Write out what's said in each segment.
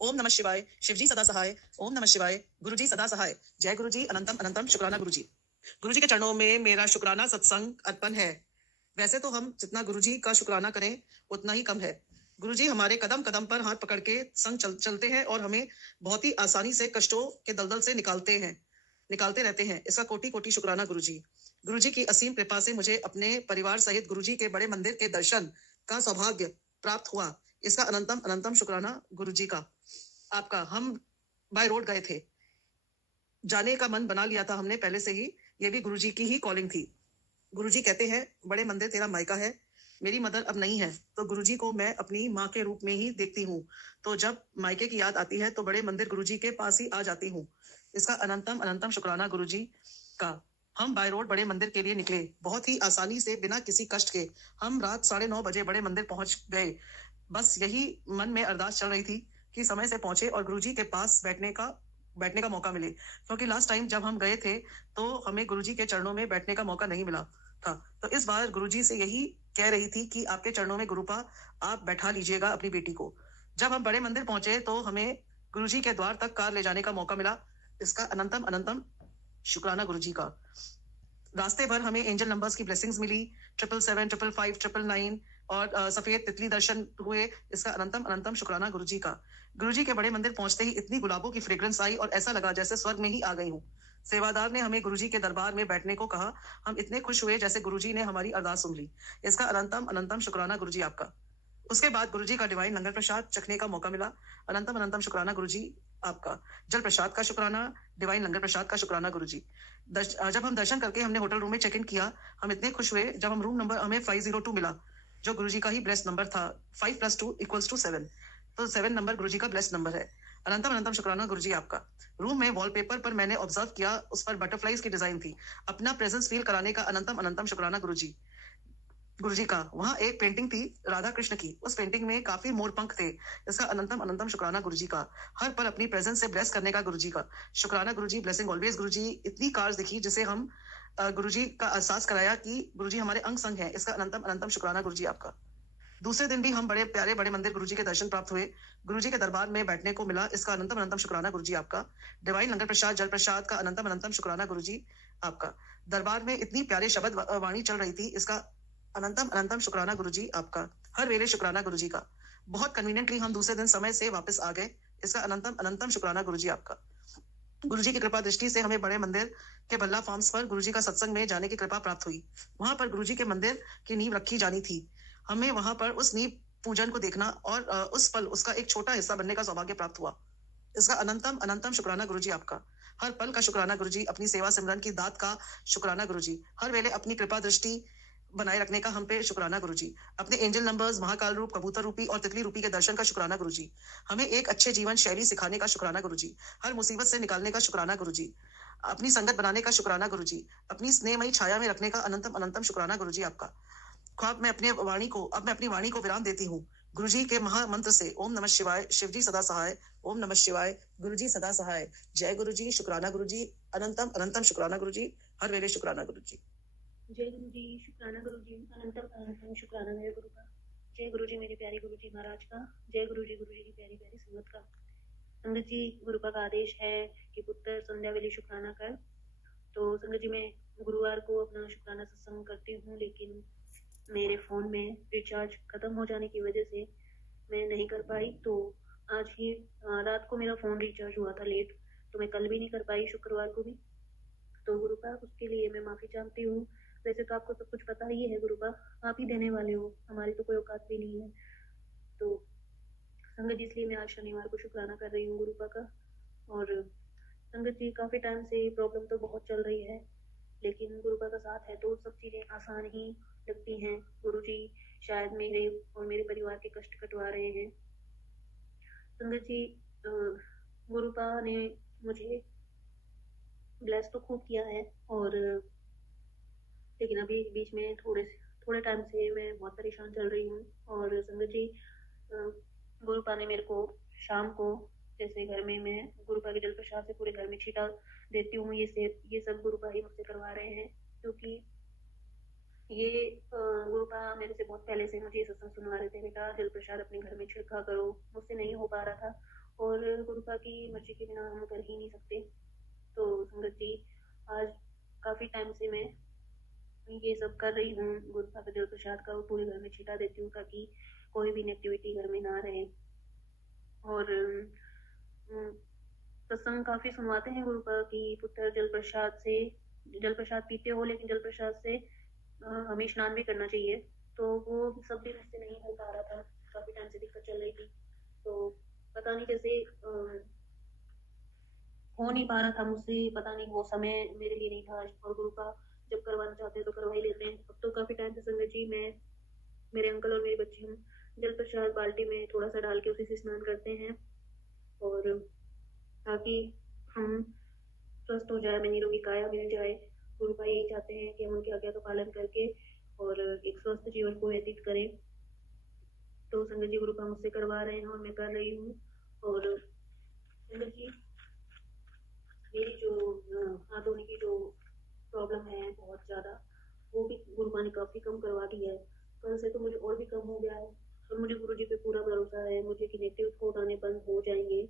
ओम नमः शिवाय। शिवजी सदा सहाय। ओम नमः शिवाय। गुरुजी सदा सहाय। जय गुरुजी। अनंतम अनंतम शुक्राना गुरुजी। गुरुजी के चरणों में मेरा शुक्राना सत्संग अर्पण है। वैसे तो हम जितना गुरुजी का शुक्राना करें उतना ही कम है। गुरुजी हमारे कदम कदम पर हाथ पकड़ के संग चलते हैं और हमें बहुत ही आसानी से कष्टों के दलदल से निकालते रहते हैं। इसका कोटि कोटि शुक्राना गुरुजी। गुरुजी की असीम कृपा से मुझे अपने परिवार सहित गुरुजी के बड़े मंदिर के दर्शन का सौभाग्य प्राप्त हुआ। इसका अनंतम अनंतम शुक्राना गुरुजी का। आपका हम बाय रोड गए थे, जाने का मन बना लिया था हमने पहले से ही। ये भी गुरुजी की ही कॉलिंग थी। गुरुजी कहते हैं बड़े मंदिर तेरा मायका है। मेरी मदर अब नहीं है तो गुरुजी को मैं अपनी माँ के रूप में ही देखती हूँ। तो जब मायके की याद आती है तो बड़े मंदिर गुरुजी के पास ही आ जाती हूँ। इसका अनंतम अनंतम शुक्राना गुरुजी का। हम बाय रोड बड़े मंदिर के लिए निकले, बहुत ही आसानी से बिना किसी कष्ट के। हम रात 9:30 बजे बड़े मंदिर पहुंच गए। बस यही मन में अरदास चल रही थी कि समय से पहुंचे और गुरुजी के पास बैठने का मौका मिले, क्योंकि लास्ट टाइम जब हम गए थे तो हमें गुरुजी के चरणों में बैठने का मौका नहीं मिला था। तो इस बार गुरुजी से यही कह रही थी कि आपके चरणों में गुरुपा आप बैठा लीजिएगा अपनी बेटी को। जब हम बड़े मंदिर पहुंचे तो हमें गुरुजी के द्वार तक कार ले जाने का मौका मिला। इसका अनंतम अनंतम शुक्राना गुरुजी का। रास्ते भर हमें एंजल नंबर्स की ब्लेसिंग्स मिली, 777, 555, 999 और सफेद तितली दर्शन हुए। इसका अनंतम अनंतम शुक्राना गुरुजी का। गुरुजी के बड़े मंदिर पहुंचते ही इतनी गुलाबों की फ्रेग्रेंस आई और ऐसा लगा जैसे स्वर्ग में ही आ गई हूँ। सेवादार ने हमें गुरुजी के दरबार में बैठने को कहा। हम इतने खुश हुए जैसे गुरुजी ने हमारी अरदास सुन ली। इसका अनंतम अनंतम शुक्राना गुरुजी आपका। उसके बाद गुरुजी का डिवाइन लंगर प्रसाद चखने का मौका मिला। अनंतम अनंतम शुक्राना गुरुजी आपका। जल प्रसाद का शुक्राना, डिवाइन लंगर प्रसाद का शुक्राना गुरुजी। जब हम दर्शन करके हमने होटल रूम में चेक इन किया, हम इतने खुश हुए जब हम रूम नंबर हमें 502 मिला, जो गुरुजी का ही ब्लेस्ड नंबर था। 5 + 2 = 7, तो 7 नंबर गुरुजी का ब्लेस्ड नंबर है। अनंतम अनंतम शुक्राना गुरुजी आपका। रूम में वॉलपेपर पर मैंने ऑब्जर्व किया, उस पर बटरफ्लाईज की डिजाइन थी। अपना प्रेजेंस फील कराने का अनंतम अनंतम शुक्राना गुरुजी। गुरुजी का। वहां एक पेंटिंग थी राधा कृष्ण की, उस पेंटिंग में काफी मोर पंख थे। इसका अनंतम अनंतम शुक्राना गुरुजी का। हर पल अपनी प्रेजेंस से ब्लेस करने का गुरुजी का शुक्राना गुरुजी। ब्लेसिंग ऑलवेज गुरुजी। इतनी कार्स दिखी जिसे हम गुरुजी का एहसास कराया कि गुरुजी हमारे अंग संग है। इसका अनंतम अनंतम शुक्राना गुरुजी आपका। दूसरे दिन भी हम बड़े प्यारे बड़े मंदिर गुरुजी के दर्शन प्राप्त हुए। गुरुजी के दरबार में बैठने को मिला। इसका अनंतम अनंतम शुक्राना गुरुजी आपका। डिवाइन लंगर प्रसाद, जल प्रसाद का अनंतम अनंतम शुक्राना गुरुजी आपका। दरबार में इतनी प्यारे शब्द वाणी चल रही थी। इसका अनंतम अनंतम शुक्राना गुरुजी आपका। हर वेले शुक्राना गुरुजी का। बहुत कन्वीनियंटली हम दूसरे दिन समय से वापस आ गए। इसका अनंतम अनंतम शुक्राना गुरुजी आपका। गुरुजी की कृपा दृष्टि से हमें बड़े मंदिर के बल्ला फार्म्स पर गुरुजी का सत्संग में जाने की कृपा प्राप्त हुई। वहां पर गुरुजी के मंदिर की नींव रखी जानी थी। हमें वहां पर उस नींव पूजन को देखना और उस पल उसका एक छोटा हिस्सा बनने का सौभाग्य प्राप्त हुआ। इसका अनंतम अनंतम शुक्राना गुरुजी आपका। हर पल का शुक्राना गुरुजी। अपनी सेवा सिमरन की दात का शुक्राना गुरुजी। हर वेले अपनी कृपा दृष्टि बनाए रखने का हम पे शुक्राना गुरुजी। अपने एंजल नंबर्स, महाकाल रूप, कबूतर रूपी और तितली रूपी के दर्शन का शुक्राना गुरुजी। हमें एक अच्छे जीवन शैली सिखाने का शुक्राना गुरुजी। हर मुसीबत से निकालने का शुक्राना गुरुजी। अपनी संगत बनाने का शुक्राना गुरुजी। अपनी स्नेहमयी छाया में रखने का अनंतम अनंतम शुक्राना गुरुजी आपका। ख्वाब में अपनी वाणी को विराम देती हूँ गुरुजी के महामंत्र से। ओम नमः शिवाय। शिवजी सदा सहाय। ओम नमः शिवाय। गुरुजी सदा सहाय। जय गुरुजी। शुक्राना गुरुजी। अनंतम अनंतम शुक्राना गुरुजी। हर वेले शुक्राना गुरुजी। जय गुरु जी। शुक्राना गुरु जी। अनंतम अनंतम शुक्राना मेरे गुरु का। जय गुरु जी मेरे प्यारे गुरु जी महाराज का। जय गुरु जी की प्यारी प्यारी संगत का। संगत जी, गुरुपा का आदेश है कि पुत्र संध्या वेले शुक्राना कर। तो संगत जी, मैं गुरुवार को अपना शुक्राना सत्संग करती हूँ, लेकिन मेरे फ़ोन में रिचार्ज ख़त्म हो जाने की वजह से मैं नहीं कर पाई। तो आज ही रात को मेरा फ़ोन रिचार्ज हुआ था लेट, तो मैं कल भी नहीं कर पाई, शुक्रवार को भी। तो गुरुपा, उसके लिए मैं माफ़ी चाहती हूँ। वैसे तो आपको सब कुछ पता ही है गुरुपा, आप ही देने वाले हो, हमारी तो कोई औकात भी नहीं है। तो संगत जी, इसलिए मैं आज शनिवार को शुक्राना कर रही हूँ गुरुपा का। और संगत जी, काफ़ी टाइम से प्रॉब्लम तो बहुत चल रही है, लेकिन गुरुपा का साथ है तो सब चीज़ें आसान ही लगती हैं। गुरु जी शायद मेरे और मेरे परिवार के कष्ट कटवा रहे हैं। संगत जी, गुरुपा ने मुझे ब्लेस तो खूब किया है, और लेकिन अभी बीच में थोड़े टाइम से मैं बहुत परेशान चल रही हूँ। और संगत जी, गुरुपा ने मेरे को शाम को, जैसे घर में मैं गुरुपा के जल प्रसाद से पूरे घर में छीटा देती हूँ, ये सब गुरुपा ही मुझसे करवा रहे हैं। क्योंकि ये गुरुपा मेरे से बहुत पहले से मुझे ये सत्संग सुनवा रहे थे, बेटा जल प्रसाद अपने घर में छिड़का करो। मुझसे नहीं हो पा रहा था, और गुरुपा की मर्जी के बिना हम कर ही नहीं सकते। तो संगत जी, आज काफ़ी टाइम से मैं ये सब कर रही हूँ, गुरुपा का जल प्रसाद का पूरे घर में छिटा देती हूँ ताकि कोई भी नेगेटिविटी घर में ना रहे। और सत्संग काफ़ी सुनवाते हैं गुरुपा की पुत्र जल प्रसाद पीते हो, लेकिन जल प्रसाद से हमें स्नान भी करना चाहिए। तो वो सब भी मुझसे नहीं हो पा रहा था, काफ़ी टाइम से दिक्कत चल रही थी। तो पता नहीं कैसे हो नहीं पा रहा था मुझसे, पता नहीं वो समय मेरे लिए नहीं था। और गुरुपा जब करवाना चाहते हैं तो करवा ही लेते हैं। अब तो काफ़ी टाइम से संगत जी मैं, मेरे अंकल और मेरे बच्चे, हम जल प्रसाद बाल्टी में थोड़ा सा डाल के उसी से स्नान करते हैं, और ताकि हम स्वस्थ हो जाए, हमें निरोगी काया मिल जाए। गुरुपा यही चाहते हैं कि हम उनकी आज्ञा का पालन करके और एक स्वस्थ जीवन को व्यतीत करें। तो संगत जी, गुरुपा मुझसे करवा रहे हैं और मैं कर रही हूँ। और संगत जी, मेरी जो हाथ धोने की जो प्रॉब्लम है बहुत ज़्यादा, वो भी गुरुपा ने काफ़ी कम करवा दी है। कल से तो मुझे और भी कम हो गया है, और मुझे गुरुजी पे पूरा भरोसा है, मुझे कि नेगेटिव थॉट आने बंद हो जाएंगे।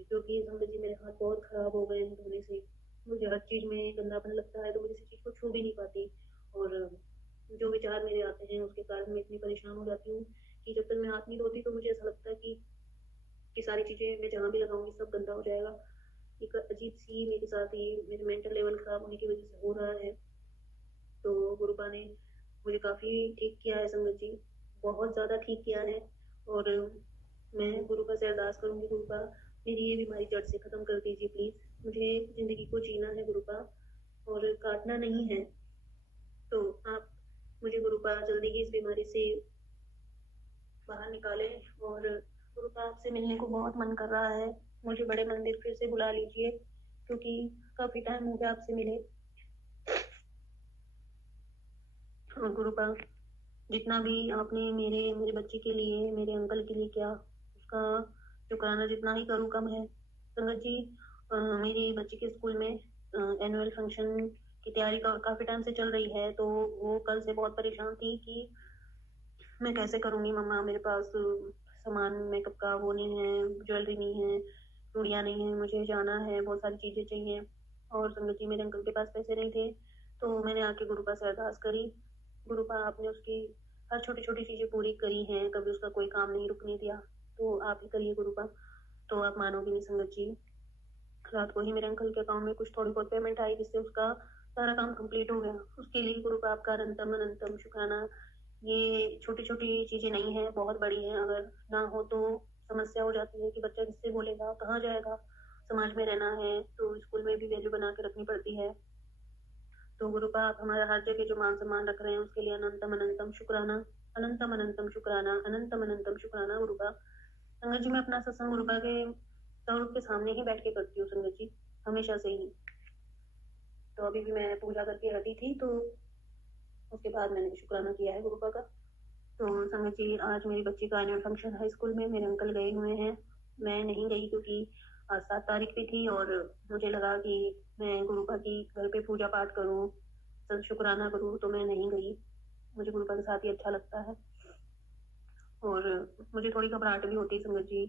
क्योंकि संगत जी, मेरे हाथ बहुत खराब हो गए हैं धोने से। मुझे हर चीज़ में गंदापन लगता है, तो मैं किसी चीज़ को छू भी नहीं पाती। और जो विचार मेरे आते हैं उसके कारण मैं इतनी परेशान हो जाती हूँ कि जब तक मैं हाथ नहीं धोती तो मुझे ऐसा लगता है कि सारी चीज़ें मैं जहाँ भी लगाऊंगी सब गंदा हो जाएगा। एक अजीब सी मेरे साथ ही मेरे मेंटल लेवल खराब होने की वजह से हो रहा है। तो गुरुपा ने मुझे काफ़ी ठीक किया है संगत जी, बहुत ज़्यादा ठीक किया है। और मैं गुरुपा से अरदास करूँगी, गुरुपा मेरी ये बीमारी जड़ से ख़त्म कर दीजिए प्लीज़। मुझे ज़िंदगी को जीना है गुरुपा, और काटना नहीं है। तो आप मुझे गुरुपा जल्दी ही इस बीमारी से बाहर निकालें। और गुरुपा, आपसे मिलने को बहुत मन कर रहा है, मुझे बड़े मंदिर फिर से बुला लीजिए, क्योंकि काफ़ी टाइम हो गया आपसे मिले। और गुरुपा, जितना भी आपने मेरे बच्चे के लिए, मेरे अंकल के लिए किया, उसका शुक्राना जितना ही करूँ कम है। संगत जी, मेरे बच्चे के स्कूल में एनुअल फंक्शन की तैयारी काफ़ी टाइम से चल रही है, तो वो कल से बहुत परेशान थी कि मैं कैसे करूँगी मम्मा, मेरे पास सामान मेकअप का वो नहीं है, ज्वेलरी नहीं है, चूड़ियाँ नहीं है, मुझे जाना है, बहुत सारी चीज़ें चाहिए। और संगत जी, मेरे अंकल के पास पैसे नहीं थे, तो मैंने आके गुरुपा से अरदास करी। गुरुपा, आपने उसकी हर छोटी छोटी चीज़ें पूरी करी हैं, कभी उसका कोई काम नहीं रुकने दिया, तो आप ही करिए गुरुपा। तो आप मानोगे नहीं संगत जी, रात को ही मेरे अंकल के अकाउंट में कुछ थोड़ी बहुत पेमेंट आई, जिससे उसका सारा काम कंप्लीट हो गया। उसके लिए गुरुपा आपका अनंतम अनंतम शुक्राना। ये छोटी छोटी चीज़ें नहीं है, बहुत बड़ी हैं। अगर ना हो तो समस्या हो जाती है कि बच्चा किससे बोलेगा, कहाँ जाएगा। समाज में रहना है तो स्कूल में भी वैल्यू बना के रखनी पड़ती है। तो गुरुपा, आप हमारा हर जगह जो मान सम्मान रख रहे हैं उसके लिए अनंतम अनंतम शुक्राना, अनंतम अनंतम शुक्राना, अनंतम अनंतम शुक्राना गुरुपा। संगत जी, मैं अपना सत्संग गुरुपा के स्वरूप के सामने ही बैठ के करती हूँ संगत जी, हमेशा से ही। तो अभी भी मैं पूजा करके हटी थी, तो उसके बाद मैंने शुक्राना किया है गुरुपा का। तो संगत जी, आज मेरी बच्ची का एनुअल फंक्शन है स्कूल में, मेरे अंकल गए हुए हैं, मैं नहीं गई क्योंकि आज 7 तारीख भी थी, और मुझे लगा कि मैं गुरुपा की घर पे पूजा पाठ करूँ, शुक्राना करूँ, तो मैं नहीं गई। मुझे गुरुपा के साथ ही अच्छा लगता है, और मुझे थोड़ी घबराहट भी होती है संगत जी,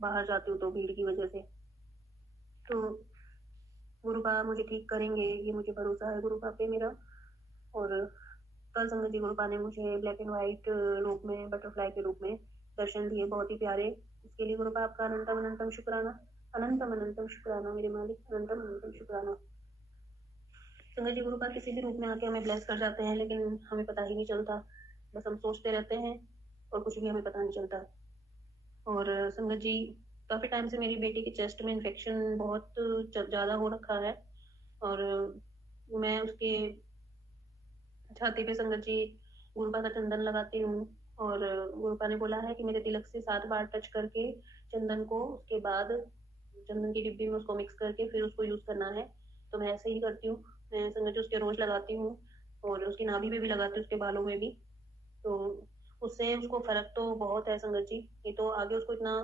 बाहर जाती हूँ तो भीड़ की वजह से। तो गुरुपा मुझे ठीक करेंगे, ये मुझे भरोसा है गुरुपा पे मेरा। और कल संगत जी, गुरुपा ने मुझे ब्लैक एंड व्हाइट रूप में, बटरफ्लाई के रूप में दर्शन दिए, बहुत ही प्यारे। इसके लिए गुरुपा आपका अनंतम अनंतम शुक्राना, अनंतम अनंतम शुक्राना मेरे मालिक, अनंतम अनंतम शुक्राना। संगत जी, गुरुपा किसी भी रूप में आके हमें ब्लेस कर जाते हैं, लेकिन हमें पता ही नहीं चलता, बस हम सोचते रहते हैं और कुछ भी हमें पता नहीं चलता। और संगत जी, काफ़ी टाइम से मेरी बेटी के चेस्ट में इन्फेक्शन बहुत ज़्यादा हो रखा है, और मैं उसके छाती पे संगत जी गुरुपा का चंदन लगाती हूँ। और गुरुपा ने बोला है कि मेरे तिलक से 7 बार टच करके चंदन को, उसके बाद चंदन की डिब्बी में उसको मिक्स करके फिर उसको यूज़ करना है। तो मैं ऐसे ही करती हूँ, मैं संगत जी उसके रोज़ लगाती हूँ, और उसकी नाभि में भी लगाती हूँ, उसके बालों में भी। तो उससे उसको फ़र्क तो बहुत है संगत जी। नहीं तो आगे उसको इतना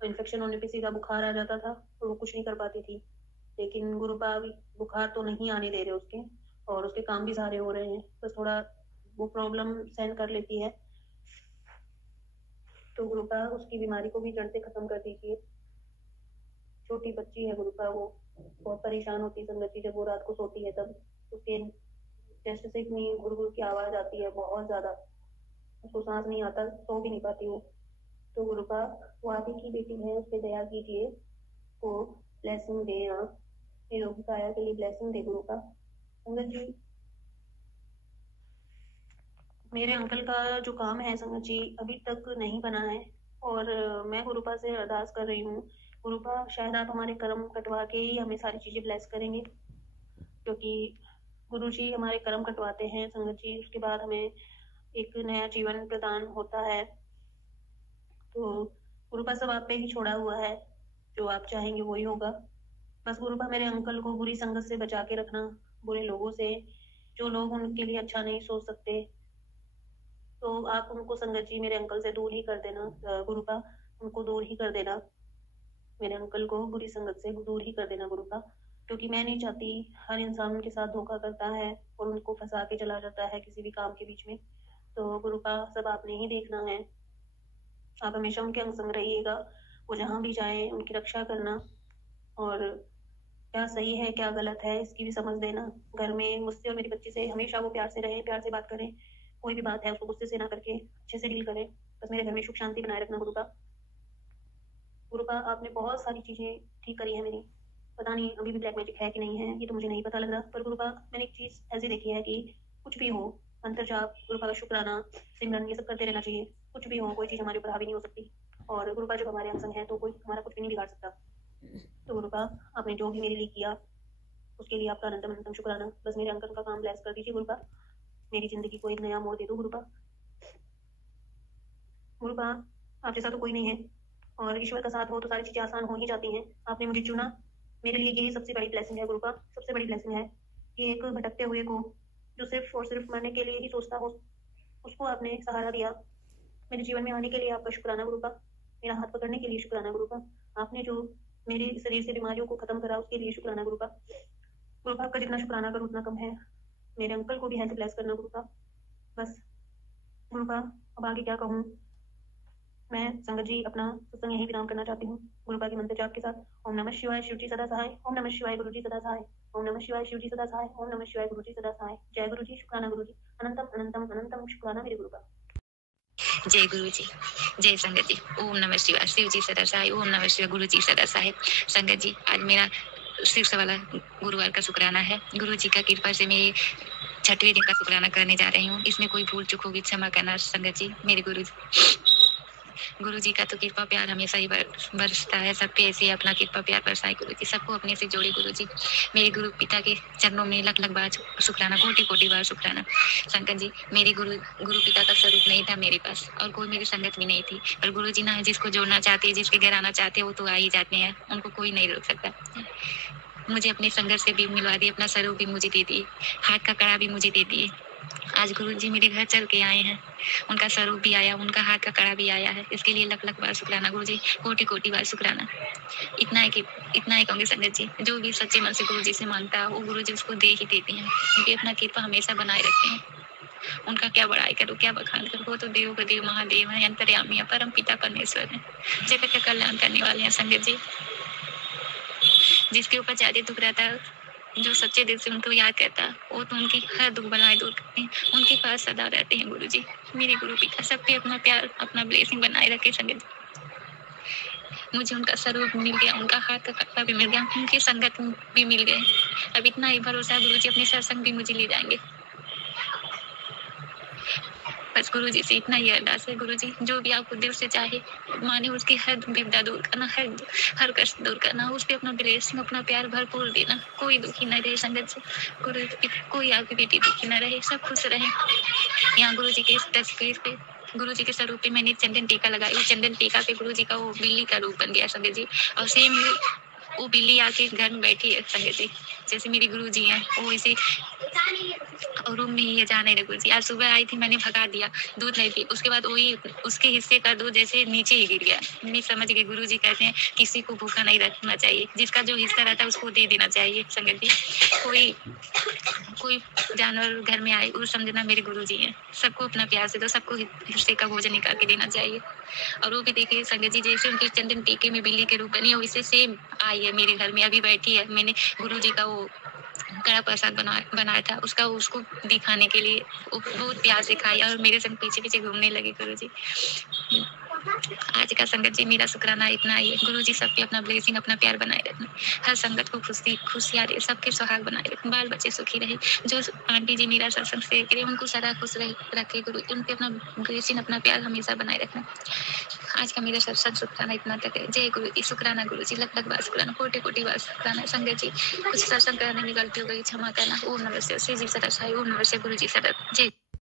इन्फेक्शन होने पे सीधा बुखार आ जाता था, तो वो कुछ नहीं कर पाती थी। लेकिन गुरुपा अभी बुखार तो नहीं आने दे रहे उसके, और उसके काम भी सारे हो रहे हैं, बस थोड़ा वो प्रॉब्लम सहन कर लेती है। तो गुरुपा उसकी बीमारी को भी जड़ से खत्म कर दीजिए। बच्ची है गुरु का, वो बहुत परेशान होती है संगत जी जब वो रात को सोती है तब उसके चेस्ट से इतनी गुरु की आवाज आती है बहुत ज्यादा, उसको सांस नहीं आता, सो भी नहीं पाती वो। तो गुरु का वो आप ही की बेटी है, उस पर दया कीजिए, वो ब्लेसिंग दे आप, निरोगी काया के लिए ब्लेसिंग दे गुरु का। संगत जी मेरे अंकल का जो काम है संगत जी अभी तक नहीं बना है, और मैं गुरुपा से अरदास कर रही हूँ, गुरुपा शायद आप हमारे कर्म कटवा के ही हमें सारी चीजें ब्लेस करेंगे, क्योंकि गुरु जी हमारे कर्म कटवाते हैं संगत जी, उसके बाद हमें एक नया जीवन प्रदान होता है। तो गुरुपा सब आप पे ही छोड़ा हुआ है, जो आप चाहेंगे वही होगा। बस गुरुपा मेरे अंकल को बुरी संगत से बचा के रखना, बुरे लोगों से, जो लोग उनके लिए अच्छा नहीं सोच सकते, तो आप उनको संगत जी मेरे अंकल से दूर ही कर देना गुरुपा, उनको दूर ही कर देना, मेरे अंकल को बुरी संगत से दूर ही कर देना गुरुपा, क्योंकि मैं नहीं चाहती, हर इंसान उनके साथ धोखा करता है और उनको फंसा के चला जाता है किसी भी काम के बीच में। तो गुरुपा सब आपने ही देखना है, आप हमेशा उनके अंग संग रहिएगा, वो जहाँ भी जाए उनकी रक्षा करना, और क्या सही है क्या गलत है इसकी भी समझ देना। घर में मुझसे और मेरी बच्ची से हमेशा वो प्यार से रहे, प्यार से बात करें, कोई भी बात है उसको गुस्से से ना करके अच्छे से डील करें। बस मेरे घर में सुख शांति बनाए रखना गुरुपा। गुरुपा आपने बहुत सारी चीजें ठीक करी है मेरी, पता नहीं अभी भी ब्लैक मैजिक है कि नहीं है ये तो मुझे नहीं पता लग रहा, पर गुरुपा मैंने एक चीज ऐसी देखी है कि कुछ भी हो, मंत्र जाप, गुरुपा का शुक्राना, सिमरन, ये सब करते रहना चाहिए। कुछ भी हो, कोई चीज हमारे ऊपर हावी नहीं हो सकती, और गुरुपा जब हमारे अंग संग है तो कोई हमारा कुछ भी नहीं बिगाड़ सकता। तो गुरुपा आपने जो भी मेरे लिए किया उसके लिए आपका अनंतम अनंतम शुक्राना। बस मेरे अंकल का काम ब्लेस कर दीजिए गुरुपा, मेरी जिंदगी को एक नया मोड़ दे दो गुरुपा। गुरुपा आप जैसा तो कोई नहीं है, और ईश्वर का साथ हो तो सारी चीजें आसान हो ही जाती हैं। आपने मुझे चुना, मेरे लिए यही सबसे बड़ी ब्लेसिंग है गुरुपा, सबसे बड़ी ब्लेसिंग है कि एक भटकते हुए को, जो सिर्फ और सिर्फ मरने के लिए ही सोचता हो, उसको आपने सहारा दिया। मेरे जीवन में आने के लिए आपका शुक्राना गुरुपा, मेरा हाथ पकड़ने के लिए शुक्राना गुरुपा, आपने जो मेरे शरीर से बीमारियों को खत्म करा उसके लिए शुक्राना गुरुपा। गुरुपा आपका जितना शुक्राना करूँ उतना कम है। मेरे अंकल को भी हेल्थ ब्लेस करना गुरुपा। बस गुरुपा अब आगे क्या कहूँ, मैं संगत जी अपना सत्संग यही विराम करना चाहती हूँ गुरुपा के मंत्र जाप के साथ। ओम नमः शिवाय, शिव जी सदा सहाय। ओम नमः शिवाय, गुरु जी सदा सहाय। ओम नमः शिवाय, शिव जी सदा सहाय। ओम नमः शिवाय, गुरु जी सदा सहाय। जय गुरु जी, शुक्राना गुरु जी, अनंतम अनंतम अनंतम शुक्राना मेरे गुरुपा। जय गुरु जी, जय संगत जी। ओम नमः शिवाय, शिव जी सदा सहाय। ओम नमः शिवाय, गुरु जी सदा सहाय। संगत जी आज मेरा शीर्ष वाला गुरुवार का शुक्राना है, गुरु जी का कृपा से मैं 6वें दिन का शुक्राना करने जा रही हूँ। इसमें कोई भूल चूक होगी क्षमा करना संगत जी। मेरे गुरु जी का तो कृपा प्यार हमेशा ही बरसता है, सब पे ऐसे अपना कृपा प्यार बरसाए गुरु जी, सबको अपने से जोड़े गुरु जी। मेरे गुरु पिता के चरणों में लख लख बार शुक्राना, कोटि कोटि बार शुक्राना। शंकर जी मेरे गुरु पिता का स्वरूप नहीं था मेरे पास, और कोई मेरी संगत भी नहीं थी, पर गुरु जी ना जिसको जोड़ना चाहते हैं, जिसके घर आना चाहते हैं वो तो आ ही जाते हैं, उनको कोई नहीं रोक सकता। मुझे अपने संघर्ष से भी मिलवा दिए, अपना स्वरूप भी मुझे दे दिए, हाथ का कड़ा भी मुझे दे दिए। आज गुरु जी मेरे घर चल के आए हैं, उनका स्वरूप भी आया, उनका हाथ का कड़ा भी आया है, इसके लिए लख लख बार शुक्राना गुरु जी, कोटि कोटि बार शुक्राना। इतना है कहूँगी संगत जी, जो भी सच्चे मन से गुरु जी से मांगता है वो गुरु जी उसको दे ही देते हैं, क्योंकि अपना कृपा हमेशा बनाए रखते हैं। उनका क्या बड़ाई करो, क्या बखान करो, वो तो देव का देव महादेव है, अंतर्यामी है, परम पिता परमेश्वर है, जगत का कल्याण करने वाले हैं संगत जी। जिसके ऊपर ज्यादा दुख रहता है, जो सच्चे दिल से उनको याद करता है, वो तो उनकी हर दुख बलाएं दूर करते हैं, उनके पास सदा रहते हैं गुरु जी। मेरे गुरु पिता सब पे अपना प्यार, अपना ब्लेसिंग बनाए रखे संगत जी। मुझे उनका स्वरूप मिल गया, उनका हाथ का कपड़ा भी मिल गया, उनकी संगत भी मिल गए। अब इतना ही भरोसा गुरु जी अपने सत्संग भी मुझे ले जाएंगे। बस गुरु जी से इतना ही अरदास है गुरु जी, जो भी आपको दिल से चाहे माने, उसकी हर विपदा दूर करना, हर कष्ट दूर करना, उस पर अपना ब्लेसिंग, अपना प्यार भरपूर देना। कोई दुखी न रहे संगत से गुरु, कोई आपकी बेटी दुखी न रहे, सब खुश रहे। यहाँ गुरु जी के इस तस्वीर पे, गुरु जी के स्वरूप पे मैंने चंदन टीका लगाई, उस चंदन टीका पे गुरु जी का वो बिल्ली का रूप बन गया संगत जी, और सेम वो बिल्ली आके घर में बैठी है संगत जी। जैसे मेरी गुरु जी हैं वो इसे और रूम में ही ये जा नहीं रहे गुरु जी। आज सुबह आई थी, मैंने भगा दिया, दूध नहीं पी, उसके बाद वही उसके हिस्से का दूध जैसे नीचे ही गिर गया। मैं समझ गई गुरु जी कहते हैं किसी को भूखा नहीं रखना चाहिए, जिसका जो हिस्सा रहता है उसको दे देना चाहिए। संगत जी, कोई जानवर घर में आए वो समझना मेरे गुरु जी हैं, सबको अपना प्यार से दो, सबको हिस्से का भोजन निकाल के देना चाहिए। और वो भी देखिए संगत जी, जैसे उनके चंदन टीके में बिल्ली के रूप बनी है वैसे सेम आई है मेरे घर में, अभी बैठी है। मैंने गुरु जी का वो कड़ा प्रसाद बनाया था, उसको दिखाने के लिए वो बहुत प्यार से खाई और मेरे संग पीछे पीछे घूमने लगे गुरु जी। आज का संगत जी मेरा शुक्राना इतना ही है। गुरु जी सब पे अपना ब्लेसिंग, अपना प्यार बनाए रखना, हर संगत को खुशियाँ रहे, सबके सुहाग बनाए रखना, बाल बच्चे सुखी रहे। जो आंटी जी मेरा सत्संग से करे उनको सदा खुश रखे गुरु, उनके अपना ब्लेसिंग, अपना प्यार हमेशा बनाए रखना। आज का मेरा सत्संग शुक्राना इतना तक है। जय गुरु जी, शुक्राना गुरु जी, लख लख बार शुक्राना, कोटि कोटि बार शुक्राना। संगत जी कुछ सत्संग करने में गलती हो गई, क्षमा करना। ओम नमः शिवाय, श्री जी सदा साई, ओम नमः शिवाय, गुरु जी सदा जय।